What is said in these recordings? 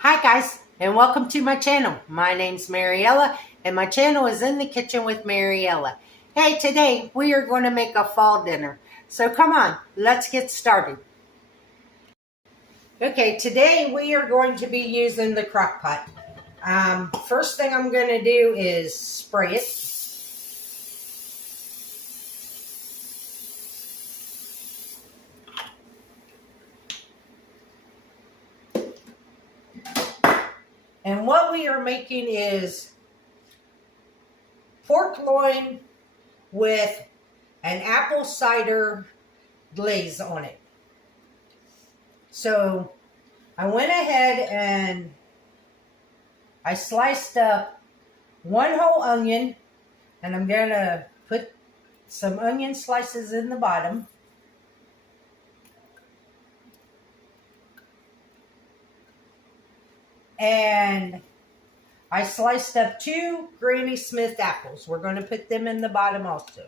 Hi guys, and welcome to my channel. My name's Mariella, and my channel is In the Kitchen with Mariella. Hey, today we are going to make a fall dinner. So come on, let's get started. Okay, today we are going to be using the crock pot. First thing I'm going to do is spray it. And what we are making is pork loin with an apple cider glaze on it. So I went ahead and I sliced up one whole onion, and I'm going to put some onion slices in the bottom. And I sliced up 2 Granny Smith apples. We're going to put them in the bottom also.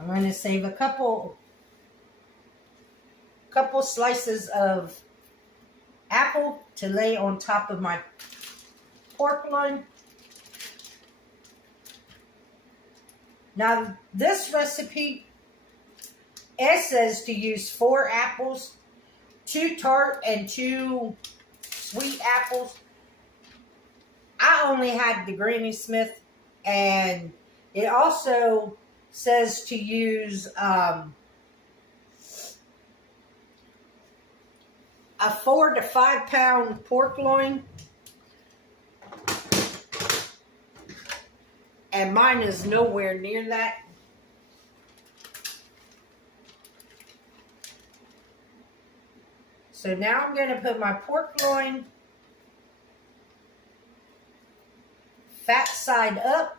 I'm going to save a couple slices of apple to lay on top of my pork loin. Now, this recipe, it says to use 4 apples, 2 tart and 2 sweet apples. I only had the Granny Smith, and it also says to use a 4 to 5 pound pork loin, and mine is nowhere near that. So now I'm going to put my pork loin fat side up,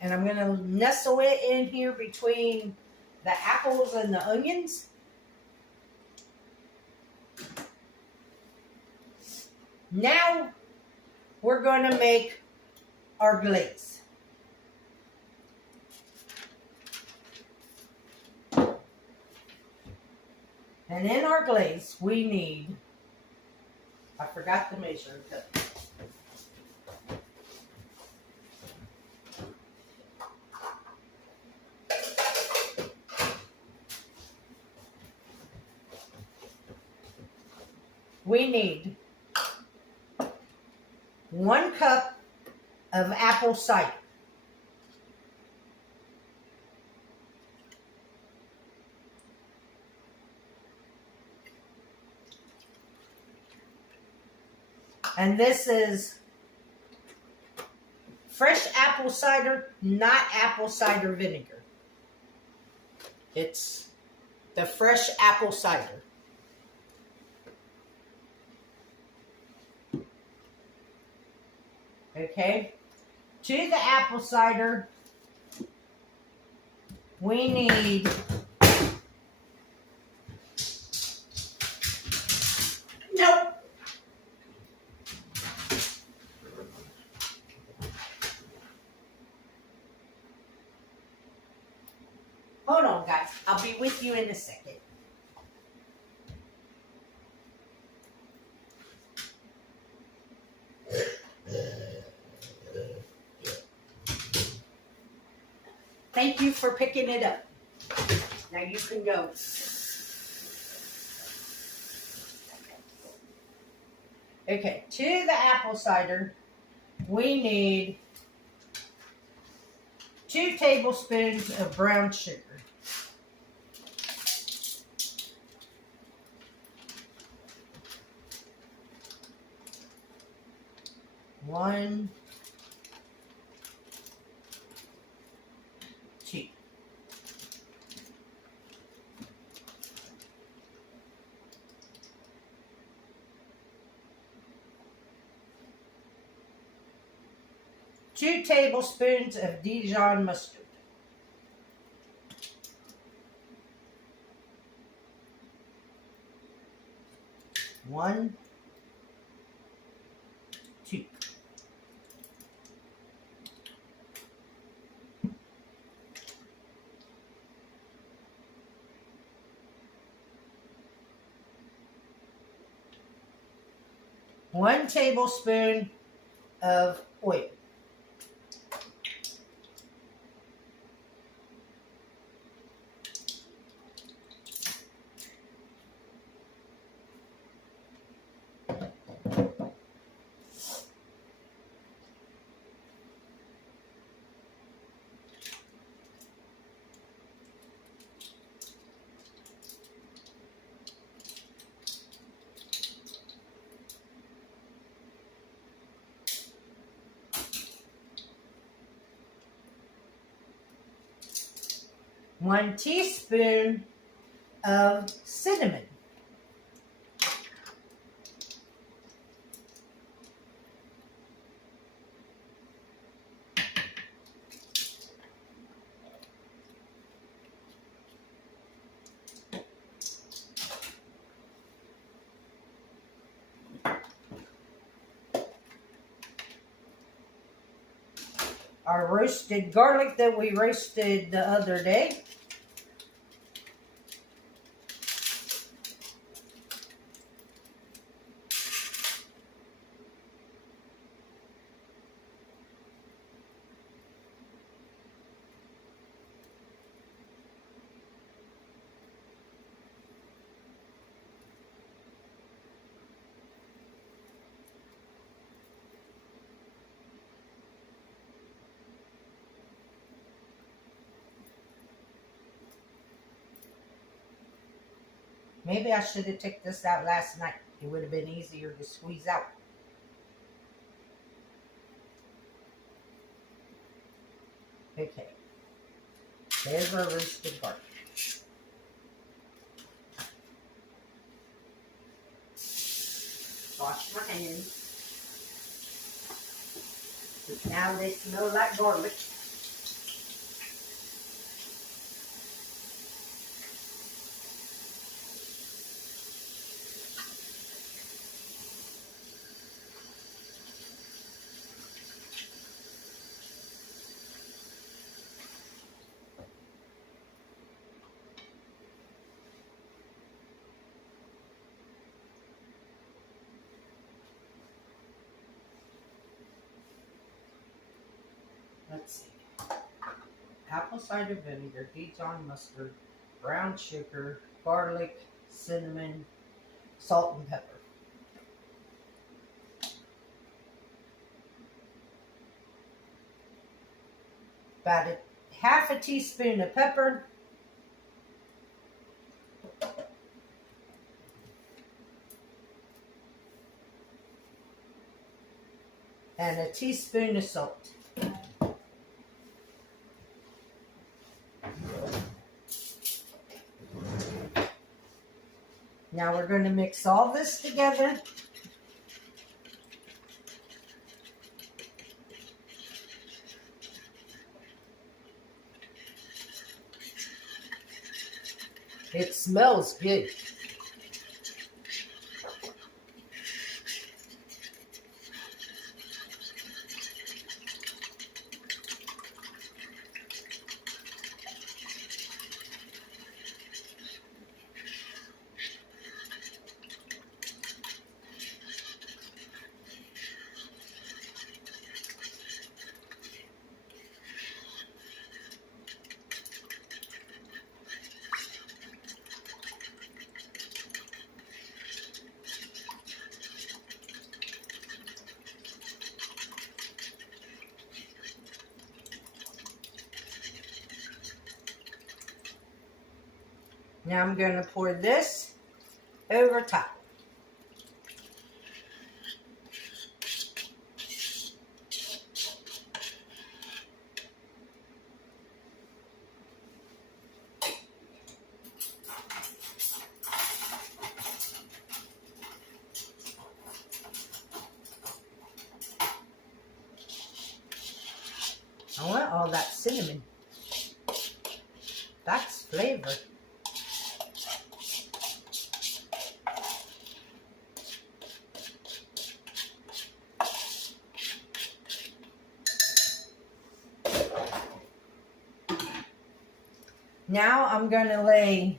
and I'm going to nestle it in here between the apples and the onions. Now we're going to make our glaze. And in our glaze, we need, I forgot the measuring cup. We need 1 cup of apple cider. And this is fresh apple cider, not apple cider vinegar. It's the fresh apple cider. Okay, to the apple cider, we need Hold on, guys. I'll be with you in a second. Thank you for picking it up. Now you can go. Okay, to the apple cider, we need 2 tablespoons of brown sugar. 1, 2. 2 tablespoons of Dijon mustard. 1, 2. One tablespoon of oil. One teaspoon of cinnamon. Our roasted garlic that we roasted the other day. Maybe I should have taken this out last night. It would have been easier to squeeze out. Okay. There's our roasted garlic. Wash my hands. But now they smell like garlic. Let's see. Apple cider vinegar, Dijon mustard, brown sugar, garlic, cinnamon, salt, and pepper. About half a teaspoon of pepper. And a teaspoon of salt. Now we're going to mix all this together. It smells good. Now I'm going to pour this over top. I want all that cinnamon. That's flavor. Now I'm going to lay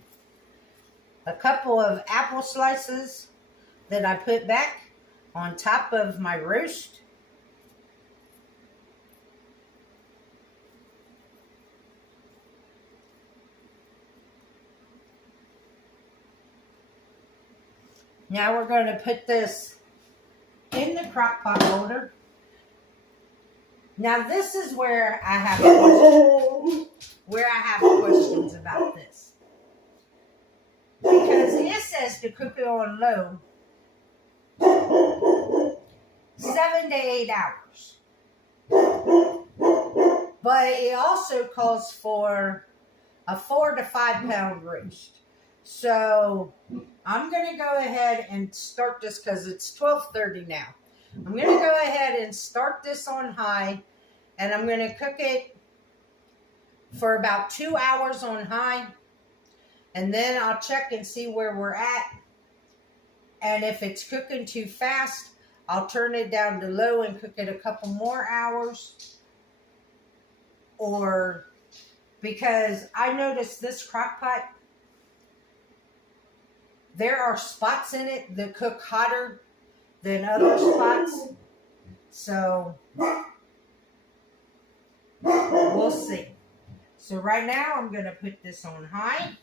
a couple of apple slices that I put back on top of my roast. Now we're going to put this in the crock pot holder. Now this is where I have questions about this. Because it says to cook it on low 7 to 8 hours. But it also calls for a 4 to 5 pound roast. So I'm going to go ahead and start this because it's 12:30 now. I'm going to go ahead and start this on high, and I'm going to cook it for about 2 hours on high, and then I'll check and see where we're at. And if it's cooking too fast, I'll turn it down to low and cook it a couple more hours. Or because I noticed this crock pot, there are spots in it that cook hotter than other spots. So we'll see. So right now I'm going to put this on high.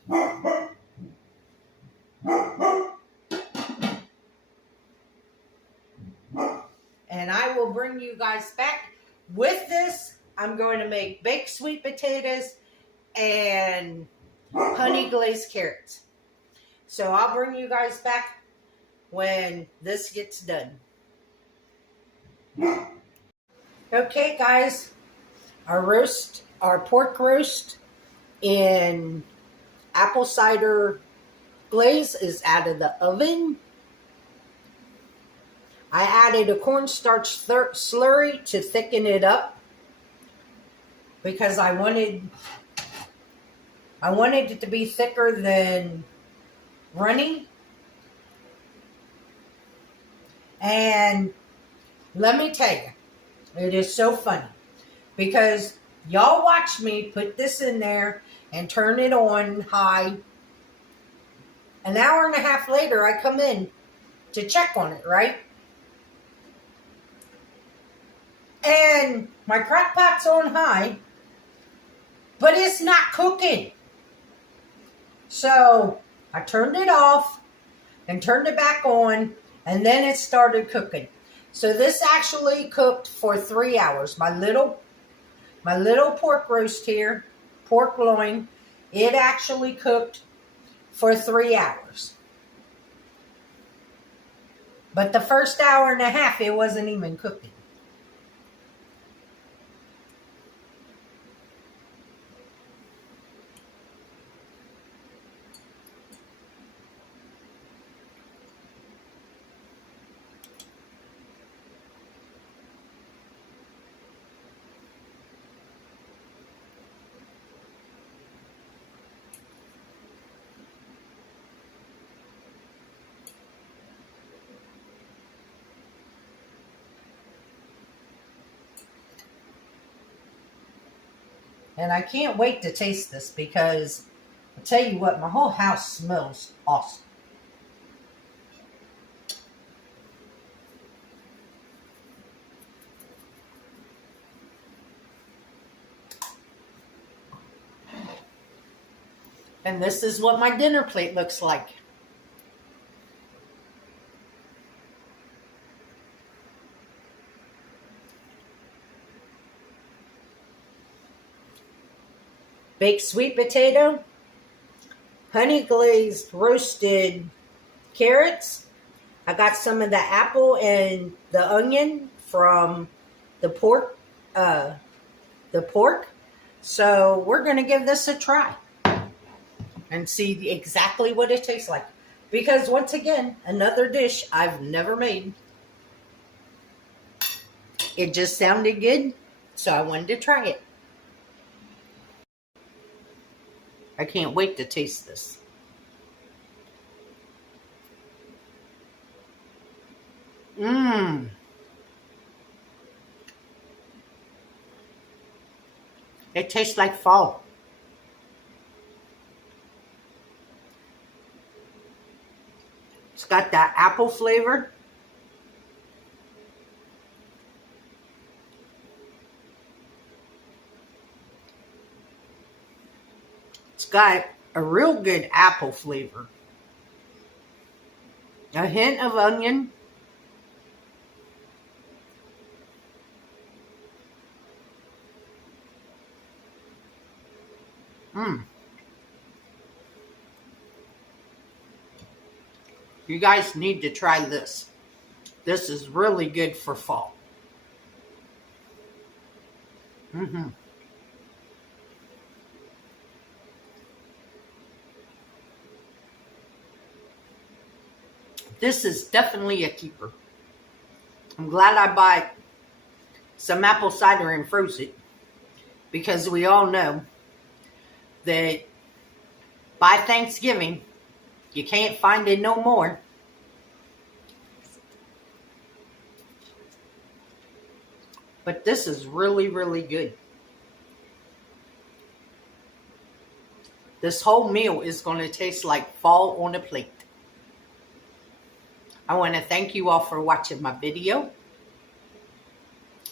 And I will bring you guys back. With this, I'm going to make baked sweet potatoes and honey glazed carrots. So I'll bring you guys back when this gets done. Okay, guys, our pork roast in apple cider glaze is out of the oven. I added a cornstarch slurry to thicken it up because I wanted it to be thicker than runny. And let me tell you, it is so funny because y'all watch me put this in there and turn it on high. An hour and a half later, I come in to check on it, right? And my crock pot's on high, but it's not cooking. So I turned it off and turned it back on, and then it started cooking. So this actually cooked for 3 hours. My little pork roast here, pork loin, it actually cooked for 3 hours. But the first hour and a half, it wasn't even cooking. And I can't wait to taste this because I'll tell you what, my whole house smells awesome. And this is what my dinner plate looks like. Baked sweet potato, honey glazed roasted carrots. I got some of the apple and the onion from the pork. So we're going to give this a try and see exactly what it tastes like. Because once again, another dish I've never made. It just sounded good, so I wanted to try it. I can't wait to taste this. Mmm. It tastes like fall. It's got that apple flavor. It's got a real good apple flavor. A hint of onion. Mmm. You guys need to try this. This is really good for fall. Mm-hmm. This is definitely a keeper. I'm glad I bought some apple cider and froze it, because we all know that by Thanksgiving, you can't find it no more. But this is really, really good. This whole meal is going to taste like fall on a plate. I want to thank you all for watching my video.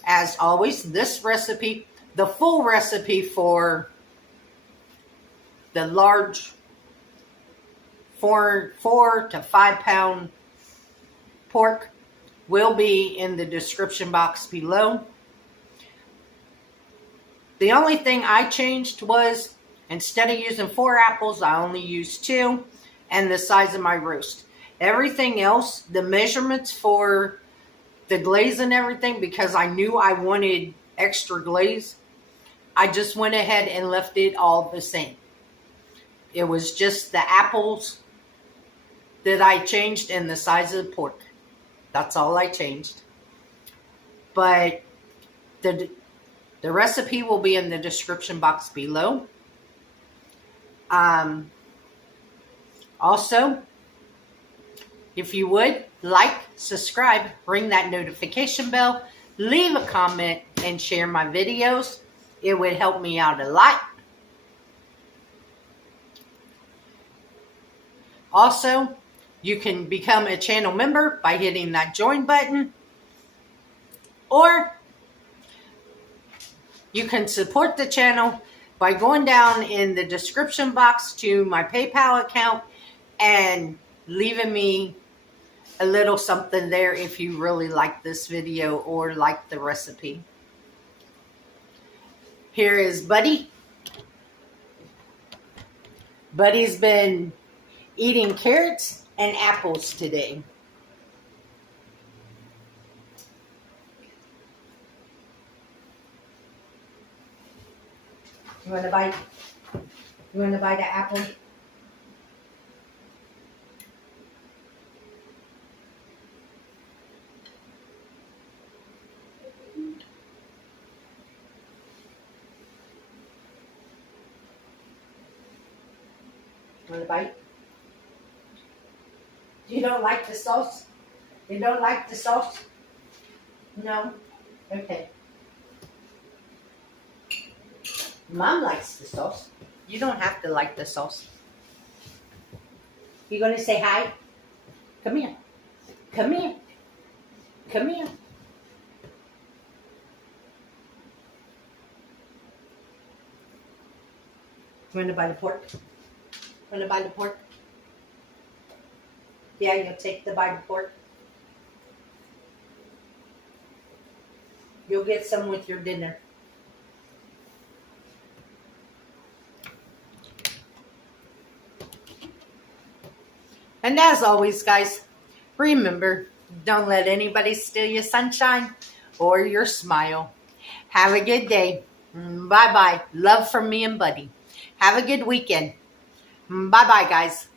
As always, this recipe, the full recipe for the large 4 to 5 pound pork will be in the description box below. The only thing I changed was, instead of using 4 apples, I only used 2, and the size of my roast. Everything else, the measurements for the glaze and everything, because I knew I wanted extra glaze, I just went ahead and left it all the same. It was just the apples that I changed and the size of the pork. That's all I changed. But the recipe will be in the description box below. Also, if you would, like, subscribe, ring that notification bell, leave a comment, and share my videos. It would help me out a lot. Also, you can become a channel member by hitting that join button. Or you can support the channel by going down in the description box to my PayPal account and leaving me a little something there if you really like this video or like the recipe. Here is Buddy. Buddy's been eating carrots and apples today. You want to bite? You want to bite an apple? Want to bite? You don't like the sauce? You don't like the sauce? No? Okay. Mom likes the sauce. You don't have to like the sauce. You gonna say hi? Come here. Come here. Come here. You want to buy the pork? Want to buy the pork? Yeah, you'll take the bite of pork. You'll get some with your dinner. And as always, guys, remember, don't let anybody steal your sunshine or your smile. Have a good day. Bye-bye. Love from me and Buddy. Have a good weekend. Bye-bye, guys.